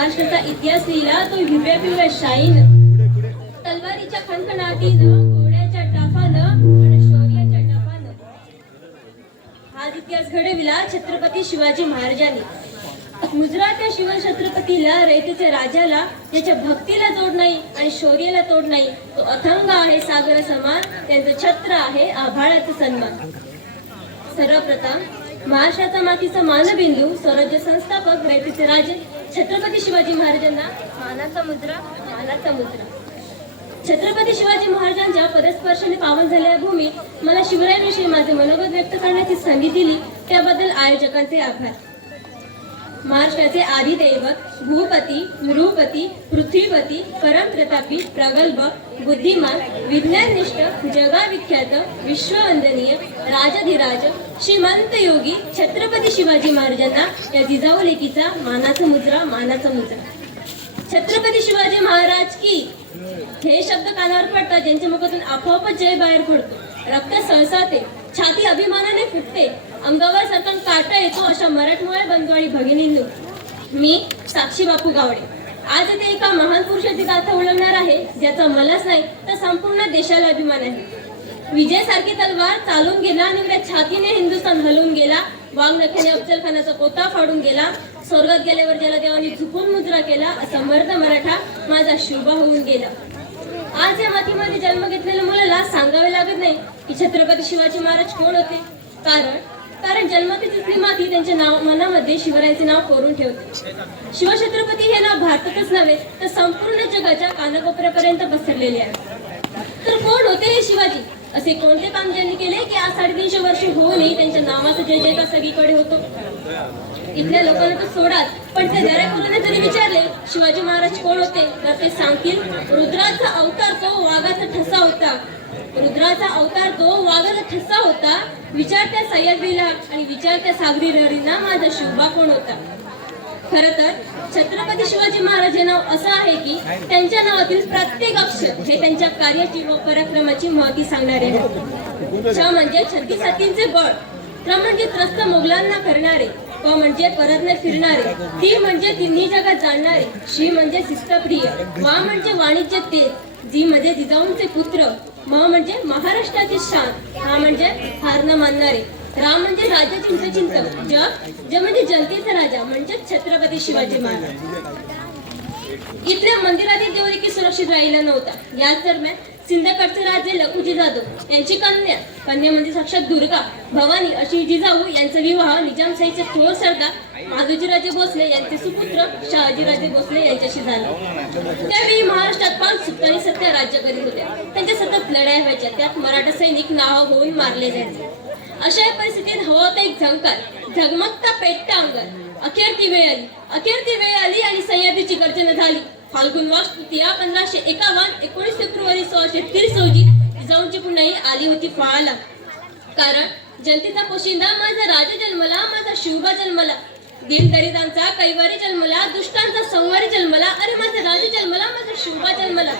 महाराष्ट्राचा इतिहास लिहिला तो हिरव्या पिवळ्या शाईन, तलवारीच्या खणखणाटीनं, घोड्याच्या टाफानं आणि शौर्याच्या टपानं हा इतिहास घडविला छत्रपती शिवाजी महाराजांनी. मुजरा त्या शिवछत्रपतीला, रयतेच्या राजाला, ज्याच्या भक्तीला जोड नाही आणि शौर्याला तोड नाही, तो अथंग आहे सागर समान, त्यांचं छत्र आहे आभाळाचा सन्मान. सर्वप्रथम महाराष्ट्राचा मातीचा मानबिंदू, स्वराज्य संस्थापक, रयतेचे राजे छत्रपती शिवाजी महाराजांना मानाचा मुजरा, मानाचा मुजरा. छत्रपती शिवाजी महाराजांच्या पदस्पर्शाने पावन झालेल्या भूमीत मला शिवरायांविषयी माझे मनोगत व्यक्त करण्याची संधी दिली त्याबद्दल आयोजकांचे आभार. महाराष्ट्राचे आदि दैवत, भूपती, नृपती, पृथ्वीपती, परमप्रतापी, प्रगल्भ, बुद्धिमान, विज्ञाननिष्ठ, जगाविख्यात, विश्ववंदनीय, राजाधिराज, श्रीमंत योगी छत्रपती शिवाजी महाराजांना या जिजाऊ लेकीचा मानाचा मुजरा, मानाचा मुजरा. छत्रपती शिवाजी महाराज की हे शब्द कानावर पडतात ज्यांच्या मुखातून आपोआपच जय बाहेर पडतो, रक्त सळसळते, छाती अभिमानाने फुटते, अंगावर सरकन काटा येतो अशा मराठमोळ्या बंधू आणि भगिनींनो, मी साक्षी बापू गावडे आज इथे एका महान पुरुषाची गाथा ओळखणार आहे ज्याचा मलाच नाही तर संपूर्ण देशाला अभिमान आहे. विजयासारखी तलवार चालून गेला आणि उद्या छातीने हिंदुस्थान हलवून गेला, वाघ नख्याने अफजल खानाचा कोता फाडून गेला, स्वर्गात गेल्यावर ज्याला देवाने झुकून मुजरा केला असा मर्द मराठा माझा शुभा होऊन गेला. आज या मातीमध्ये जन्म घेतलेल्या मुलाला सांगावे लागत नाही की छत्रपती शिवाजी महाराज कोण होते, कारण जन्मातीच इथली माती त्यांच्या मनामध्ये शिवरायांचे नाव कोरून ठेवते. शिवछत्रपती हे नाव भारतातच नव्हे तर संपूर्ण जगाच्या कानाकोपऱ्यापर्यंत पसरलेले आहे. तर कोण होते हे शिवाजी? असे कोणते काम ज्यांनी केले की आज 350 वर्ष होऊनही त्यांच्या नावाचा जय जयकार सगळीकडे होतो? इथल्या लोकांना तर सोडाच, पण ते दऱ्याखोऱ्याने जरी विचारले शिवाजी महाराज कोण होते तर ते सांगतील रुद्राचा अवतार तो वाघाचा ठसा होता, रुद्राचा अवतार तो वाघाचा ठसा होता. विचारत्या सह्याद्रीला आणि विचारत्या सागरी लहरींना माझा शुभा कोण होता? खरं तर छत्रपती शिवाजी महाराज हे नाव असं आहे की त्यांच्या नावातील प्रत्येक अक्षर हे त्यांच्या कार्याची व पराक्रमाची महती सांगणारे आहे. छ म्हणजे 36 हत्तींचे बळ, त्र म्हणजे त्रस्त मोगलांना करणारे, प म्हणजे परत न फिरणारे, ती म्हणजे तिन्ही जगात जाणणारे, श्री म्हणजे शिस्तप्रिय, वा म्हणजे वाणिज्य तेज, जी म्हणजे जिजाऊंचे पुत्र, म म्हणजे महाराष्ट्राचे शान, हा म्हणजे हार न मानणारे, रा म्हणजे राजा चिंतक, ज म्हणजे जनतेचा राजा म्हणजे छत्रपती शिवाजी महाराज. इथल्या मंदिरातील देव देखील सुरक्षित राहिला नव्हता. याच दरम्यान सिंदकडचे राजे लखुजी जाधव यांची कन्या म्हणजे साक्षात दुर्गा भवानी अशी जिजाऊ यांचा विवाह निजामशाहीचे थोर सरदार माधवजीराजे भोसले यांचे सुपुत्र शहाजीराजे भोसले यांच्याशी झाला. त्यावेळी महाराष्ट्रात 5 सुलतानी सत्ता राज्य करीत होत्या. त्यांच्या सतत लढाया व्हायच्या, त्यात मराठा सैनिक नाव होऊन मारले जायचे. अशा परिस्थितीत हवा होता एक झंकार, झगमगता पेटता अंगार. अखेर ती वेळ आली आणि सह्याद्रीची गर्जना झाली. फाल्गुन मास तृतीया 1551 19 फेब्रुवारी 1630 रोजी जिजाऊंची पुण्याही आली होती फळाला. कारण जनतेचा पोशिंदा माझा राजा जन्मला, माझा शिवबा जन्मला, दिलदरिदांचा कैवारी जन्मला, दुष्टांचा संवारी जन्मला, अरे माझा राजा जन्मला, माझा शिवबा जन्मला.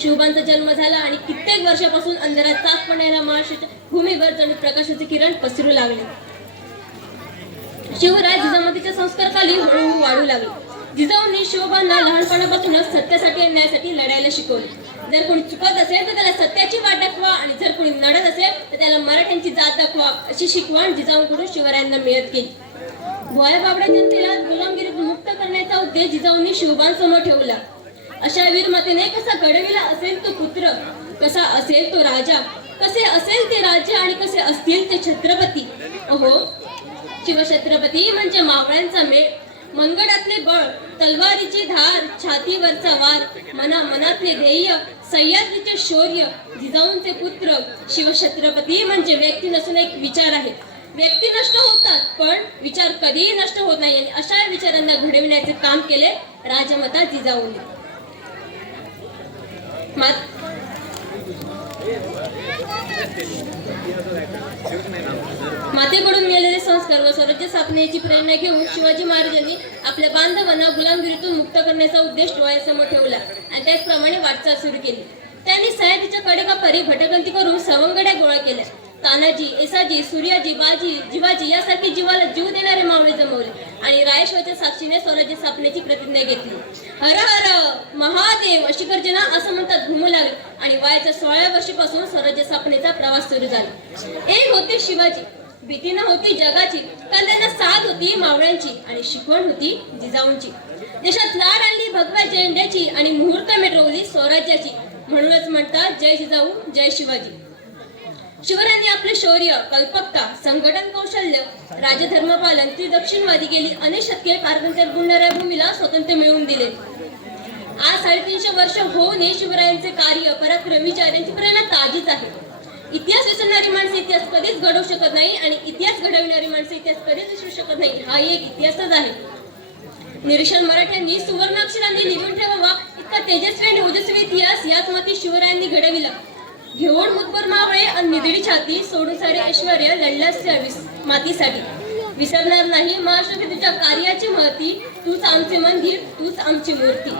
शिवबांचा जन्म झाला आणि कित्येक वर्षापासून अंधारात चाक पडणाऱ्या महाराष्ट्राच्या भूमीवर जणू प्रकाशाचे किरण पसरू लागले. शिवराय जिजामातीच्या संस्काराखाली हळूहळू वाढू लागले. जिजाऊंनी शिवबांना लहानपणापासूनच सत्यासाठी आणि न्यायासाठी लढायला शिकवले. जर कोणी चुकत असेल तर त्याला सत्याची वाट दाखवा आणि जर कोणी नडत असेल तर त्याला मराठ्यांची जात दाखवा अशी शिकवण जिजाऊंकडून शिवरायांना मिळत गेली. भोया बाबड्या जनतेला गुलामगिरीतून मुक्त करण्याचा उद्देश जिजाऊंनी शिवबांसमोर ठेवला. अशा वीर मातेने कसा घडविला असेल तो पुत्र, कसा असेल तो राजा, कसे असेल ते राज्य आणि कसे असतील ते छत्रपती. अहो शिवछत्रपती म्हणजे मावळ्यांचा मेळ, मनगडातले बळ, तलवारीची धार, छातीवरचा वार, मनातले ध्येय, सह्याद्रीचे शौर्य. जिजाऊंचे पुत्र शिवछत्रपती म्हणजे व्यक्ती नसून एक विचार आहे. व्यक्ती नष्ट होतात पण विचार कधीही नष्ट होत नाही आणि अशा विचारांना घडविण्याचे काम केले राजमाता जिजाऊंनी. मातेकडून मिळालेले संस्कार व स्वराज्य स्थापनेची प्रेरणा घेऊन शिवाजी महाराजांनी आपल्या बांधवांना गुलामगिरीतून मुक्त करण्याचा उद्देश डोळ्यासमोर ठेवला आणि त्याचप्रमाणे वाटचाल सुरू केली. त्यांनी सह्याद्रीच्या कडेकापारी भटकंती करून सवंगड्या गोळा केल्या. तानाजी, येसाजी, सूर्याजी, बाजी, जिवाजी यासारखे जीवाला जीव देणारे मावळे जमवले. आणि रायश्वरच्या साक्षीने स्वराज्य स्थापनेची प्रतिज्ञा घेतली. हर हर महादेव अशी गर्जना असं म्हणतात घुमू लागले आणि वयाच्या 16व्या वर्षीपासून स्वराज्य स्थापनेचा प्रवास सुरू झाला. एक होते शिवाजी, भीती नव्हती जगाची, कारण त्यांना साथ होती मावळ्यांची आणि शिकवण होती जिजाऊंची. देशात लाड आणली भगव्या झेंड्याची आणि मुहूर्त मिटवली स्वराज्याची. म्हणूनच म्हणतात जय जिजाऊ जय शिवाजी. शिवरायांनी आपले शौर्य, कल्पकता, संघटन कौशल्य, राजधर्मपालन, ती दक्षिणवादी गेली अनेक शतके पारतंत्र्यात बुडणाऱ्या भूमीला स्वातंत्र्य मिळवून दिले. आज 350 वर्ष होऊनही शिवरायांचे कार्य, पराक्रम, विचार यांची प्रेरणा ताजीच आहे. इतिहास विसरणारी माणसे इतिहास कधीच घडवू शकत नाही आणि इतिहास घडविणारी माणसे इतिहास कधीच विसरू शकत नाही. हा एक इतिहासच आहे. निरीक्षण मराठ्यांनी सुवर्ण अक्षरांनी लिहून ठेवावा इतका तेजस्वी आणि ओजस्वी इतिहास याच माती शिवरायांनी घडविला. घेऊन मुतपर मावळे आणि निधडी छाती, सोडून सारे ऐश्वर्य लढल्याच्या मातीसाठी. विसरणार नाही महाराष्ट्र तुझ्या कार्याची महती, तूच आमचे मंदिर, तूच आमची मूर्ती.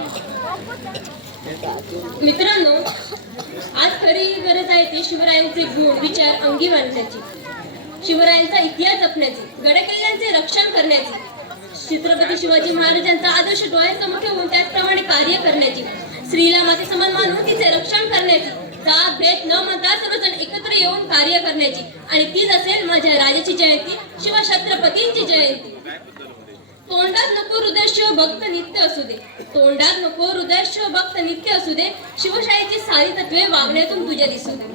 मित्रांनो, आज खरी गरज आहे ती शिवरायांचे गुण, विचार अंगी बांधण्याची, शिवरायांचा इतिहास जपण्याची, गडकिल्ल्यांचे रक्षण करण्याची, छत्रपती शिवाजी महाराजांचा आदर्श डोळ्यासमोर ठेवून त्याचप्रमाणे कार्य करण्याची, स्त्रीला माते समान मानून तिचे रक्षण करण्याची, जात भेद न म्हणता सर्वजण एकत्र येऊन कार्य करण्याची आणि तीच असेल माझ्या राजाची जयंती, शिवछत्रपतींची जयंती. तोंडात नको हृदय शिव भक्त नित्य असू दे, तोंडात नको हृदय शिव भक्त नित्य असू दे, शिवशाहीची सारी तत्वे वागण्यातून तुझ्या दिसू दे.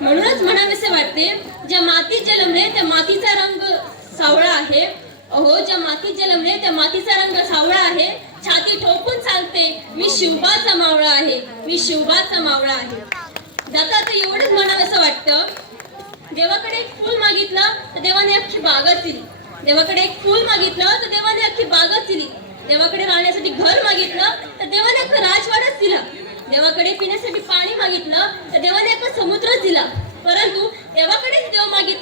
म्हणूनच म्हणावेसे वाटते, ज्या मातीत जन्मले त्या मातीचा रंग सावळा आहे. अहो, ज्या मातीत जन्मले त्या मातीचा रंग सावळा आहे. छाती ठोकून सांगते, मी शिवबाचा मावळा आहे, मी शिवबाचा मावळा आहे. जाता आता एवढंच म्हणावंसं वाटतं, देवाकडे एक फूल मागितलं तर देवाने अख्खी बागच दिली. देवाकडे एक फूल मागितलं तर देवाने अख्खी बागच दिली. देवाकडे राहण्यासाठी घर मागितलं तर देवाने अख्खा राजवाडाच दिला. देवाकडे पिण्यासाठी पाणी मागितलं तर देवाने अख्खा समुद्रच दिला. परंतु देवाकडेच देव मागितलं